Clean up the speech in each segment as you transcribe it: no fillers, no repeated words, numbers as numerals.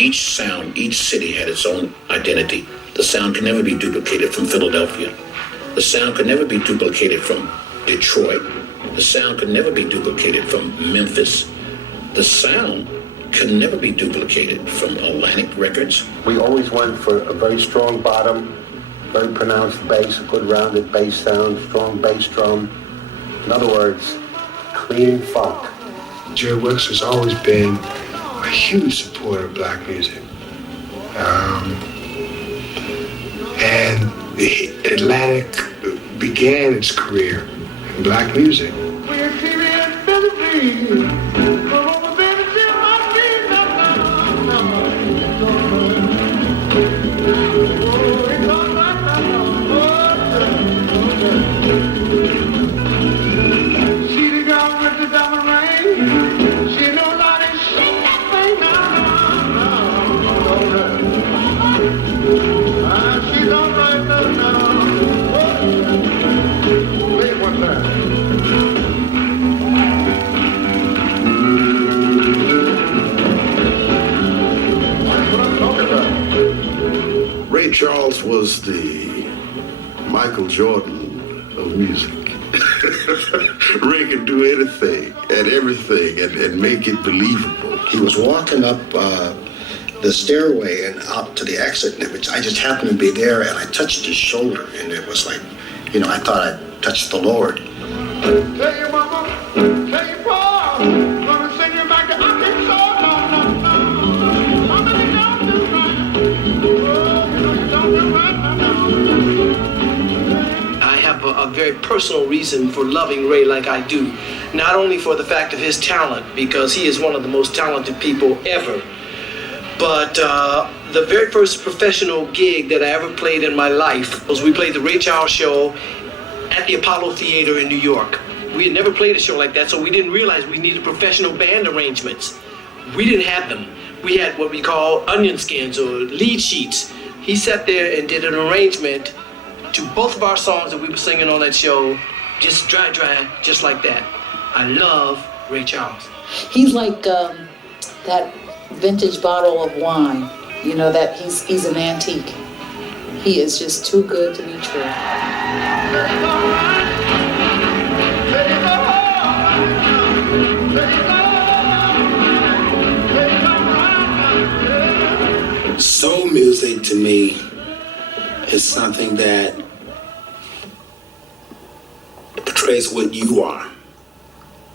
Each sound, each city had its own identity. The sound can never be duplicated from Philadelphia. The sound could never be duplicated from Detroit. The sound could never be duplicated from Memphis. The sound could never be duplicated from Atlantic Records. We always went for a very strong bottom, very pronounced bass, a good rounded bass sound, strong bass drum. In other words, clean funk. Jerry Wilks has always been a huge supporter of black music. And Atlantic began its career in black music. Ray Charles was the Michael Jordan of music. Ray could do anything and everything and make it believable. He was walking up the stairway and out to the exit, which I just happened to be there, and I touched his shoulder, and it was like, I thought I touched the Lord. Tell your mama, tell your pa, gonna send you back to Arkansas. No. Mama, you don't do right. Oh, you don't do right. I have a very personal reason for loving Ray like I do. Not only for the fact of his talent, because he is one of the most talented people ever, but the very first professional gig that I ever played in my life was we played the Ray Charles show at the Apollo Theater in New York. We had never played a show like that, so we didn't realize we needed professional band arrangements. We didn't have them. We had what we call onion skins or lead sheets. He sat there and did an arrangement to both of our songs that we were singing on that show, just dry, just like that. I love Ray Charles. He's like that vintage bottle of wine, that he's an antique. He is just too good to be true. Soul music to me is something that portrays what you are,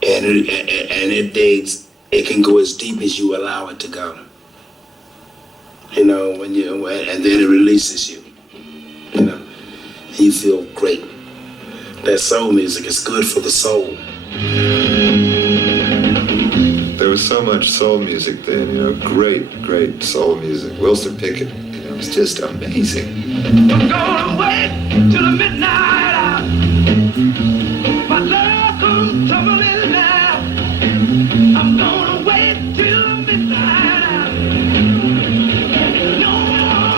and it can go as deep as you allow it to go. And then it releases you. And you feel great. That soul music is good for the soul. There was so much soul music then, great soul music. Wilson Pickett, it was just amazing. I'm gonna wait till the midnight hour. My love comes tumbling down. I'm gonna wait till the midnight hour. No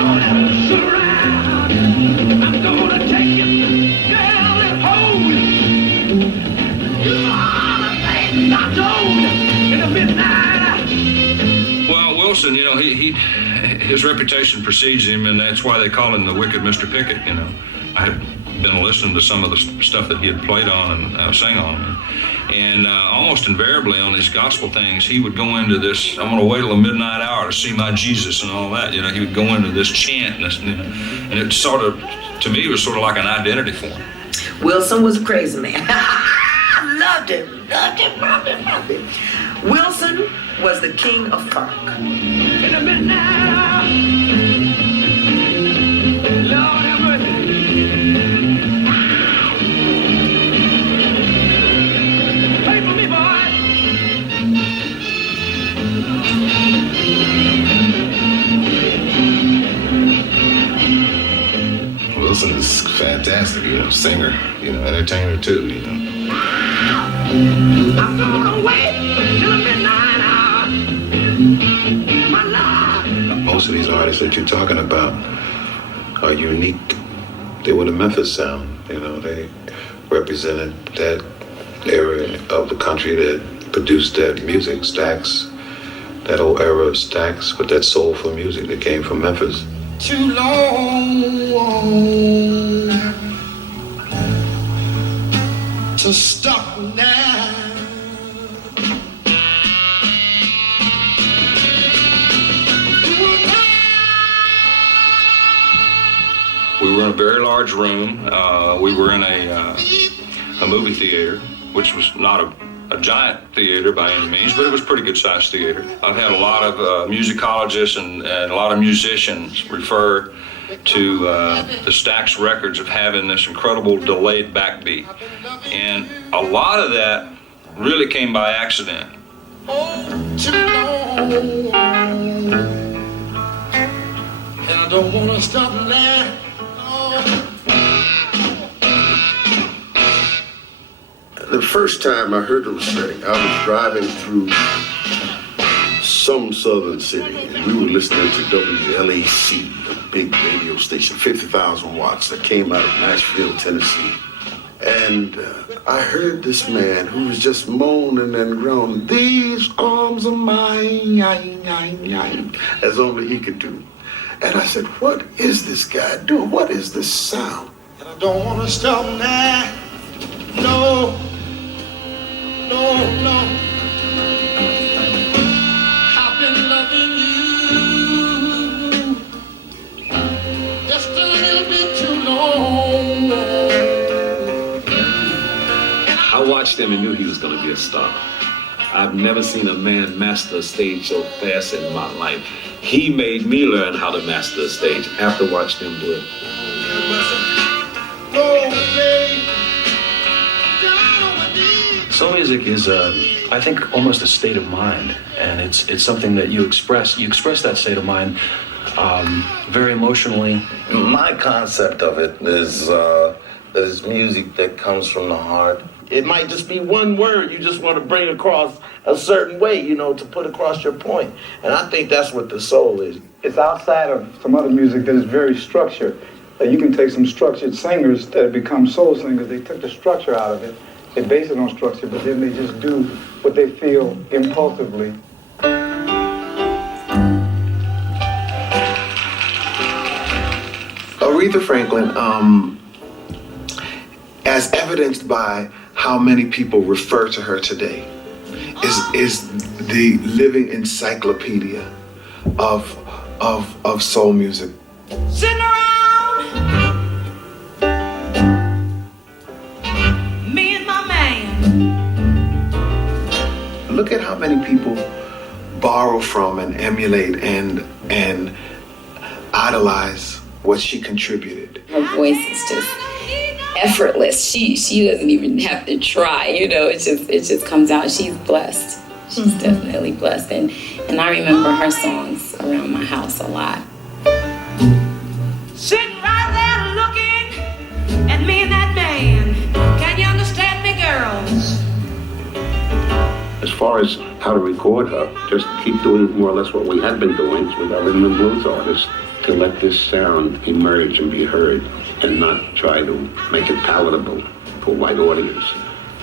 one else around. I'm gonna take it, girl, and hold it. You are the things I told in the midnight hour. Well, Wilson, his reputation precedes him, and that's why they call him the Wicked Mr. Pickett. I had been listening to some of the stuff that he had played on and sang on, and almost invariably on his gospel things, he would go into this, I'm going to wait till the midnight hour to see my Jesus and all that. He would go into this chant, and it sort of, to me, was sort of like an identity for him. Wilson was a crazy man. Loved him. Wilson was the king of funk. In the midnight hour. Lord have mercy. Pray for me, boy. Wilson is fantastic, singer, entertainer too, I'm gonna wait till the midnight hour. My Lord. Most of these artists that you're talking about are unique. They were the Memphis sound, they represented that area of the country that produced that music. Stax, that whole era of Stax with that soulful music that came from Memphis. Too long to stop now. We were in a very large room. We were in a movie theater, which was not a giant theater by any means, but it was a pretty good sized theater. I've had a lot of musicologists and a lot of musicians refer to the Stax records of having this incredible delayed backbeat. And a lot of that really came by accident. Too long, and I don't want to stop now. The first time I heard them sing, I was driving through some southern city, and we were listening to WLAC, a big radio station, 50,000 watts, that came out of Nashville, Tennessee. And I heard this man who was just moaning and groaning, "These arms are mine," as only he could do. And I said, what is this guy doing? What is this sound? And I don't want to stop now. No. I've been loving you just a little bit too long. I watched him and knew he was going to be a star. I've never seen a man master a stage so fast in my life. He made me learn how to master a stage after watching him do it. Soul music is, I think, almost a state of mind, and it's something that you express. You express that state of mind very emotionally. My concept of it is that it's music that comes from the heart. It might just be one word you just want to bring across a certain way, to put across your point. And I think that's what the soul is. It's outside of some other music that is very structured. You can take some structured singers that have become soul singers. They took the structure out of it. They base it on structure, but then they just do what they feel impulsively. Aretha Franklin, as evidenced by how many people refer to her today, is the living encyclopedia of soul music. Sitting around, me and my man. Look at how many people borrow from and emulate and idolize what she contributed. Her voice is just effortless. She doesn't even have to try, it just comes out. She's blessed. She's definitely blessed. And I remember her songs around my house a lot. Sitting right there looking at me and that man. Can you understand me, girls? As far as how to record her, just keep doing more or less what we had been doing with our rhythm and blues artists, to let this sound emerge and be heard and not try to make it palatable for a wide audience.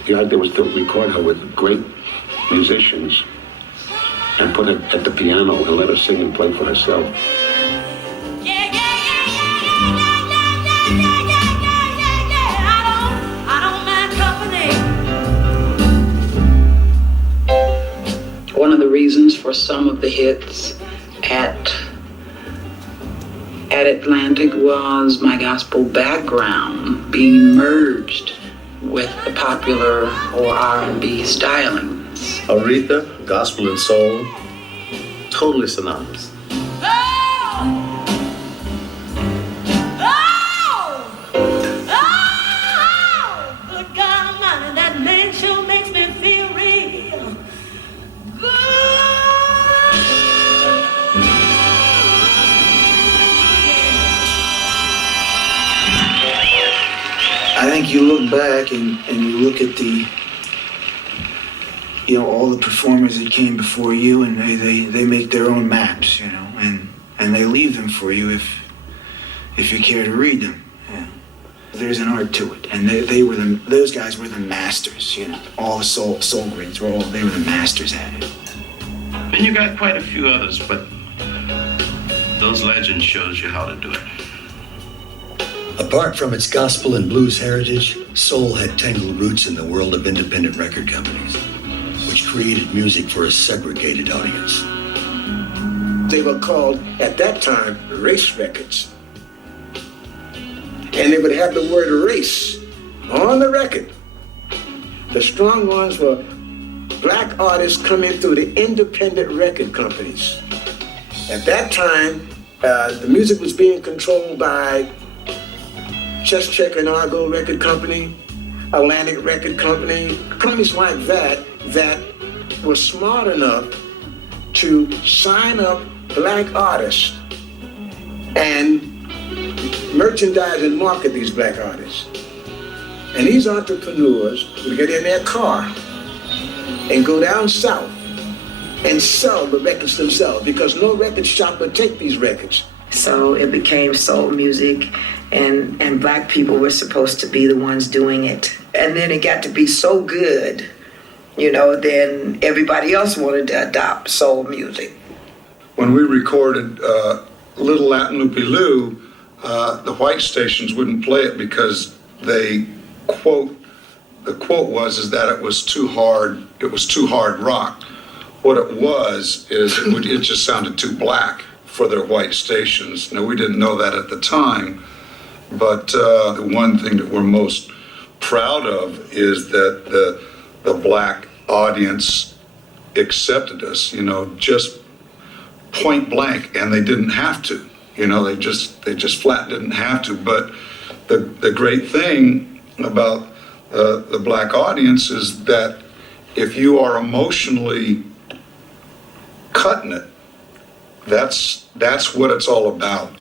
The idea was to record her with great musicians and put her at the piano and let her sing and play for herself. One of the reasons for some of the hits at Atlantic was my gospel background being merged with the popular or R&B stylings. Aretha, gospel and soul, totally synonymous. Good God Almighty, that man sure makes me feel real I think you look back and you look at all the performers that came before you, and they make their own maps, and they leave them for you if you care to read them. Yeah. There's an art to it, and those guys were the masters. All the soul greats they were the masters at it. And you got quite a few others, but those legends shows you how to do it. Apart from its gospel and blues heritage, soul had tangled roots in the world of independent record companies, which created music for a segregated audience. They were called, at that time, race records. And they would have the word race on the record. The strong ones were black artists coming through the independent record companies. At that time, the music was being controlled by Chess Checker and Argo Record Company, Atlantic Record Company, companies like that were smart enough to sign up black artists and merchandise and market these black artists. And these entrepreneurs would get in their car and go down south and sell the records themselves because no record shop would take these records. So it became soul music, and black people were supposed to be the ones doing it. And then it got to be so good, then everybody else wanted to adopt soul music. When we recorded Little Latin Loopy Loo, the white stations wouldn't play it because the quote was that it was too hard rock. What it was is it just sounded too black for their white stations. Now, we didn't know that at the time, but the one thing that we're most proud of is that the black audience accepted us, just point blank, and they didn't have to. They just flat didn't have to. But the great thing about the black audience is that if you are emotionally cutting it, that's what it's all about.